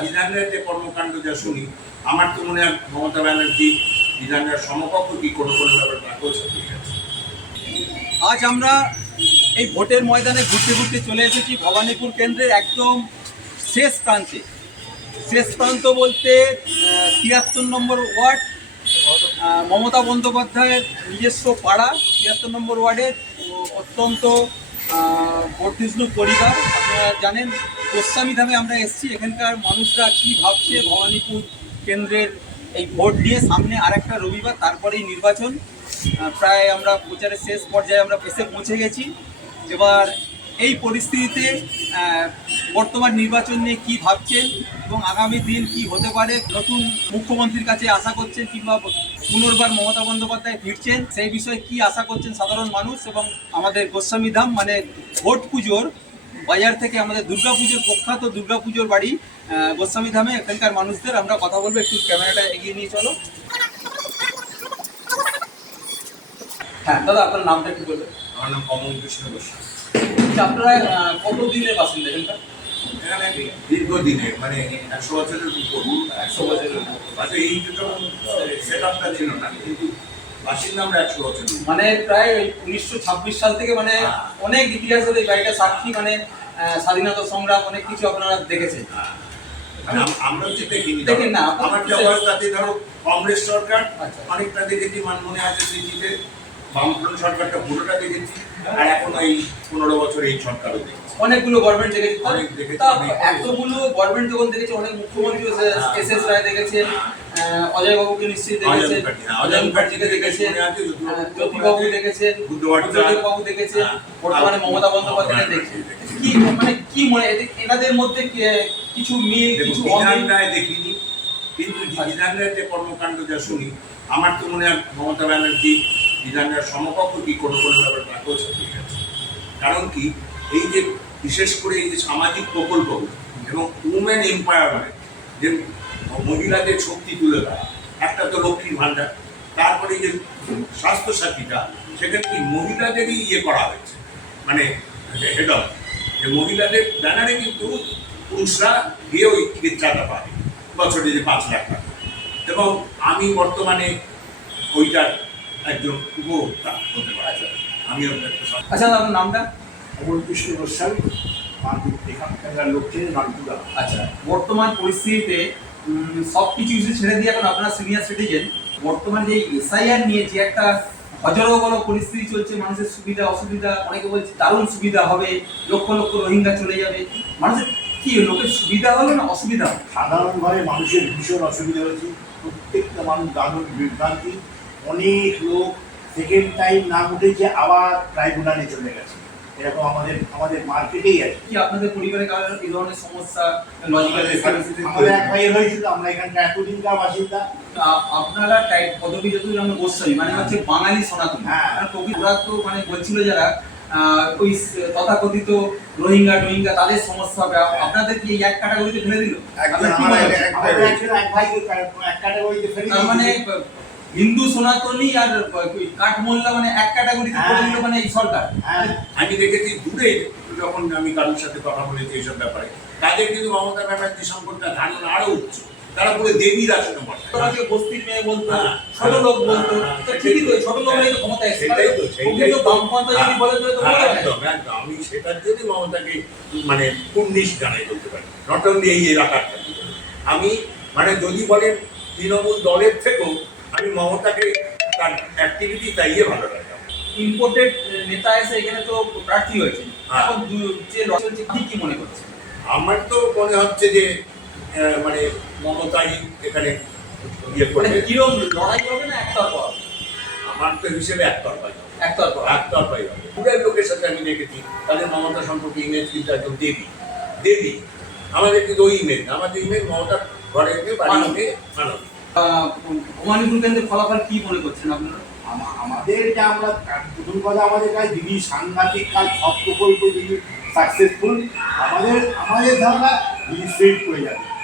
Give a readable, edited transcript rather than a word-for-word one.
বিধানের যে কর্মকাণ্ড যা শুনি, আমার তো মনে হয় মমতা ব্যানার্জি বিধানের সমকক্ষ কি কোনো ব্যাপারে তাকেও ছাপিয়ে গেছে। আজ আমরা এই ভোটের ময়দানে ঘুরতে ঘুরতে চলে এসেছি ভবানীপুর কেন্দ্রের একদম শেষ প্রান্তে। শেষ প্রান্ত বলতে ৭৩ নম্বর ওয়ার্ড, মমতা বন্দ্যোপাধ্যায়ের নিজস্ব পাড়া। ৭৩ নম্বর ওয়ার্ডের অত্যন্ত বর্ধিষ্ণু পরিবার। আপনারা জানেন গোস্বামী ধামে আমরা এসেছি। এখানকার মানুষরা কী ভাবছে ভবানীপুর কেন্দ্রের এই ভোট নিয়ে। সামনে আরেকটা রবিবার, তারপরেই নির্বাচন। প্রায় আমরা প্রচারের শেষ পর্যায়ে আমরা এসে পৌঁছে গেছি। এবার এই পরিস্থিতিতে বর্তমান নির্বাচন নিয়ে কী ভাবছেন এবং আগামী দিন কি হতে পারে, নতুন মুখ্যমন্ত্রীর কাছে আশা করছেন কিংবা পুনর্বার মমতা বন্দ্যোপাধ্যায় ফিরছেন, সেই বিষয়ে কি আশা করছেন সাধারণ মানুষ। এবং আমাদের গোস্বামী ধাম মানে ভোট পুজোর বাজার থেকে আমাদের দুর্গাপুজোর প্রখ্যাত দুর্গাপুজোর বাড়ি গোস্বামী ধামে, এখানকার মানুষদের আমরা কথা বলবো। একটু ক্যামেরাটা এগিয়ে নিয়ে চলো। হ্যাঁ দাদা, আপনার নামটা একটু বলবেন। আমার নাম কমল কৃষ্ণ গোস্বামী। আপনারা কতদিনের বাসিন্দা এখানকার? এখানে দীর্ঘদিনের, মানে ১০০ বছরের উপর। ১০০ বছরের উপর। আচ্ছা, এই দুটো সেট আপটা ছিল না, কিন্তু বাসিন্দা আমরা ১০০ বছর। মানে প্রায় ১৯২৬ সাল থেকে, মানে অনেক ইতিহাসের এই বাড়িটা সাক্ষী। মানে স্বাধীনতা সংগ্রাম অনেক কিছু আপনারা দেখেছেন। আমরা হচ্ছে দেখিনি, দেখেন না আমার যে বয়স তাতে ধরো কংগ্রেস সরকার অনেকটা দেখেছি, মনে আছে স্মৃতিতে। বামফ্রন্ট সরকারটা পুরোটা দেখেছি, আর এখন এই ১৫ বছর এই সরকারও দেখেছি। অনেকগুলো গভর্নমেন্ট দেখেছি। অনেক দেখেছি। এতগুলো গভর্নমেন্ট যখন দেখেছি, অনেক মুখ্যমন্ত্রী এস রায় দেখেছেন, অজয় বাবুকে নিশ্চয়ই দেখেছেন, অজয় মুখার্জিকে দেখেছেন, জ্যোতিবাবু দেখেছেন, বাবু দেখেছেন, বর্তমানে মমতা বন্দ্যোপাধ্যায় দেখছেন। কি মানে কি মনে এনাদের মধ্যে কিছু মিল, কিছু বিধান রায় দেখিনি, কিন্তু বিধানের যে কর্মকাণ্ড যা শুনি, আমার তো মনে হয় মমতা ব্যানার্জি বিধানের সমকক্ষ কি কোনো ব্যাপারে তাকেও ছাপিয়ে গেছে। কারণ কি, এই যে বিশেষ করে এই যে সামাজিক প্রকল্পগুলো এবং উমেন এম্পাওয়ারমেন্ট, যে মহিলাদের শক্তি তুলে দেওয়া, একটা তো লক্ষ্মীর ভাণ্ডার, তারপরে যে স্বাস্থ্যসাথীটা, সেখানে কি মহিলাদেরই করা হয়েছে, মানে হেড অফ, যে মহিলাদের ব্যানারে কিন্তু পুরুষরা গিয়ে ওই চিকিৎসাটা পাবে বছরে যে ৫ লাখ টাকা। এবং আমি বর্তমানে ওইটার একজন উপভোক্তা হতে পারি। আমি আচ্ছা, আপনার নামটা? কমল কৃষ্ণ গোস্বামী, এখানকার লোকজন নামপুরা। আচ্ছা, বর্তমান পরিস্থিতিতে সব কিছু ছেড়ে দিয়ে এখন আপনারা সিনিয়র সিটিজেন, বর্তমানে যে এসআইআর নিয়ে যে একটা হজরবল পরিস্থিতি চলছে, মানুষের সুবিধা অসুবিধা, অনেকে বলছে দারুণ সুবিধা হবে, লক্ষ লক্ষ রোহিঙ্গা চলে যাবে, মানুষের কি লোকের সুবিধা হলো না অসুবিধা হবে? সাধারণভাবে মানুষের ভীষণ অসুবিধা হয়েছে। প্রত্যেকটা মানুষ দারুণ বিভ্রান্তি। অনেক লোক সেকেন্ড টাইম না উঠেছে, আবার ট্রাইব্যুনালে চলে গেছে। এরকম আমাদের মার্কেটেই আছে। কি আপনাদের পরিবারে কারোর এই ধরনের সমস্যা, লজিক্যাল আমাদের এক ভাইয়ের হয়েছিল। আমরা এখানকার এতদিনকার বাসিন্দা। আপনারা পদবি যতদূর আমরা গোস্বামী, মানে হচ্ছে বাঙালি সনাতন। হ্যাঁ, ওরা তো মানে বলছিল যারা ওই তথাকথিত রোহিঙ্গা তাদের সমস্যা হবে, আপনাদের কি এক ক্যাটাগরিতে ফেলে দিল? মানে হিন্দু সনাতনী আর কাঠমোল্লা মানে এক ক্যাটাগরিতে ফেলে দিল মানে এই সরকার। আমি দেখেছি দূরে, যখন আমি কারোর সাথে কথা বলেছি এইসব ব্যাপারে, তাদের কিন্তু মমতা ব্যানার্জি সম্পর্কে ধারণা আরো উচ্চ। তারা পুরো দেবীর আসনে বসে। বস্তির মেয়ে বলতো, ছোট লোক বলতো, ঠিকই তো, ছোট লোকরাই তো ক্ষমতা এসেছে। আমি সেটার জন্য মমতাকে মানে কুর্নিশ জানাই বলতে পারি, নট অনলি এই এলাকার। আমি মানে যদি বলেন তৃণমূল দলের থেকেও আমি মমতাকে তার অ্যাক্টিভিটি তাইয়ে ভালো লাগে। ইম্পোর্টেড নেতা এসে এখানে তো প্রার্থী হয়েছে, এখন যে লড়াই কি মনে করছে? আমার তো মনে হচ্ছে যে মানে মমতাই এখানে কিরকম লড়াই হবে না একতরফা? আমার তো হিসেবে একতরফাই একতরফাই হবে। পুরের লোকের সাথে আমি দেখেছি তাদের মমতা সম্পর্কে ইমেজ কিন্তু একদম দেবী। আমাদের কিন্তু ওই ইমেজ, আমাদের ইমেজ মমতার ঘরে বাড়ি মানব। ভবানীপুর কেন্দ্রের ফলাফল কি মনে করছেন আপনারা? আমাদের যে আমরা প্রথম কথা, আমাদের কাজ দিদি সাংঘাতিক কাজ, সব প্রকল্প দিদি সাকসেসফুল। আমাদের ধারণা দিদি স্ট্রেট করে যাবে।